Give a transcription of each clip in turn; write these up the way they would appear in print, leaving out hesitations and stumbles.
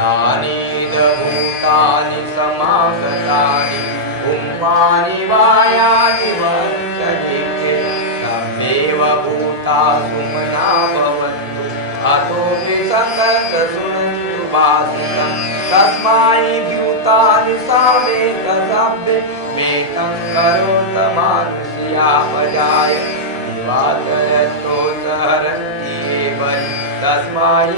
यानि भूतानि समागतानि पुंसानि वायानि वर्तन्ते तमेव भूता सुमना भवन्तु अतोऽपि सततं शृण्वन्तु भासितं तस्मै भूतानि सावेकशब्दे मेतं करोत मानुष्यापजाय दिवाकरस्तोत्रहरन्ति एव तस्मै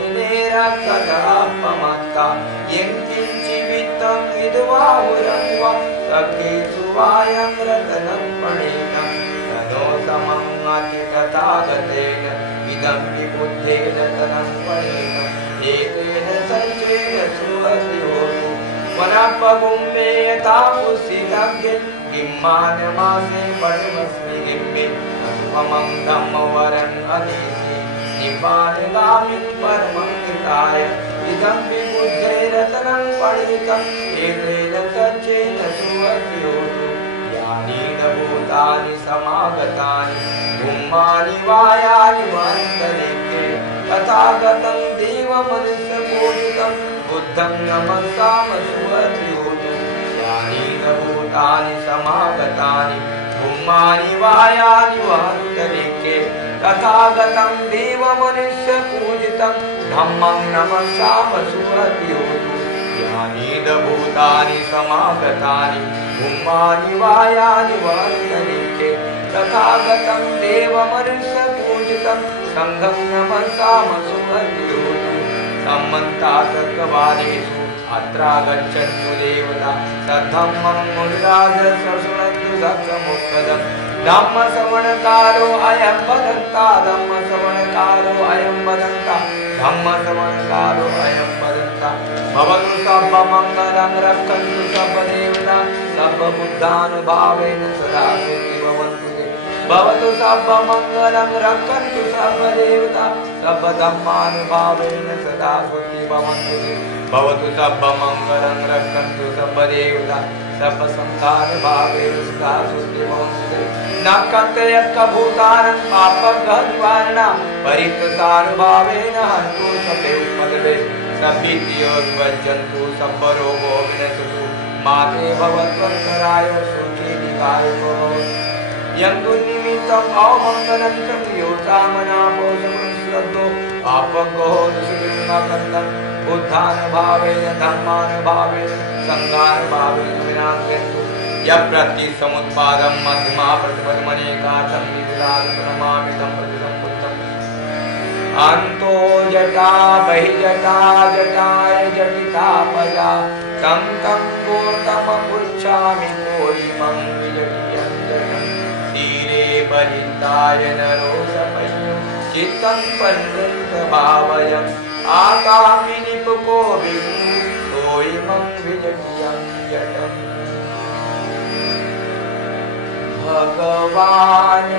निरक्षतमत्ता यं किञ्चिवित्तं विद्वाहुरं वा सखेषु वायं रतनं पणेनं तनो समं अतितथागतेन इदं विबुद्धेन तनं पणेनं एतेन सञ्चेन सुहसि होतु वनपगुम्मे यथा पुष्टिदग्गे किम्मानमासे पणमस्मि गिम्मे अनुपमं धम्मवरन् अधीसि निपाणगामिं परमं हिताय इदं विबुद्धैरतनं पणितं एतेन सच्चेन सुहसि होतु यानि भूतानि समागतानि पुंसानि वायानि वर्तन्ते तथागतं देवमनुष्यपूजितं बुद्धं नमस्साम सुहसि होतु यानि भूतानि समागतानि पुंसानि वायानि वर्तन्ते तथागतं देवमनुष्यपूजितं धम्मं नमस्साम सुहसि होतु यानि भूतानि समागतानि पुंसानि वायानि वर्तन्ते तथागतं देवमनुष्यपूजितं संघं नमस्साम सुहसि होतु सम्मन्तासर्गवादेषु अत्रागच्छन्तु देवता सद्धम्मं मुनिराजस्य शृण्वन्तु सत्समुपदम् धम्मश्रवणकारो अयं वदन्ता धम्मश्रवणकारो अयं वदन्ता धम्मश्रवणकारो अयं वदन्ता भवतु सर्वमङ्गलं रक्षन्तु सर्वदेवता सर्वबुद्धानुभावेन सदा सुखी भवन्तु ते भवतु सर्वमङ्गलं रक्षन्तु सर्वदेवता सर्वधर्मानुभावेन सदा सुखी भवन्तु ते भवतु सर्वमङ्गलं रक्षन्तु सर्वदेवता सर्वसंसारभावेन सदा सुखी भवन्तु ते न कथयत्कभूतानं पापघनिवारणा परित्तसानुभावेन हन्तु सभ्योपदवे सभीतियोर्वज्जन्तु सम्बरोगो विनशतु माते भवत्वन्तराय सुखीनिकायो यं दुर्निमित्तम् अवमङ्गलं च प्रियोतामनापो समश्रद्धो पापगो दुष्कृतमकन्दं बुद्धानुभावेन धर्मानुभावेन सङ्घानुभावेन विनाशयन्तु यप्रतिसमुत्पादं मध्यमा प्रतिपदमनेकार्थं विदितादपरमामितं प्रतिसम्पुद्धम् अन्तो जटा बहिर्जटा जटाय जटितापजा तं तं गोतमपुच्छामि कोयिमं विजटियं जटं तीरे परिन्दाय नरोषपय्यो चित्तं परिवृन्तभावयम् आगामि निपुको विभु कोयिमं विजटियं जटम् भगवान्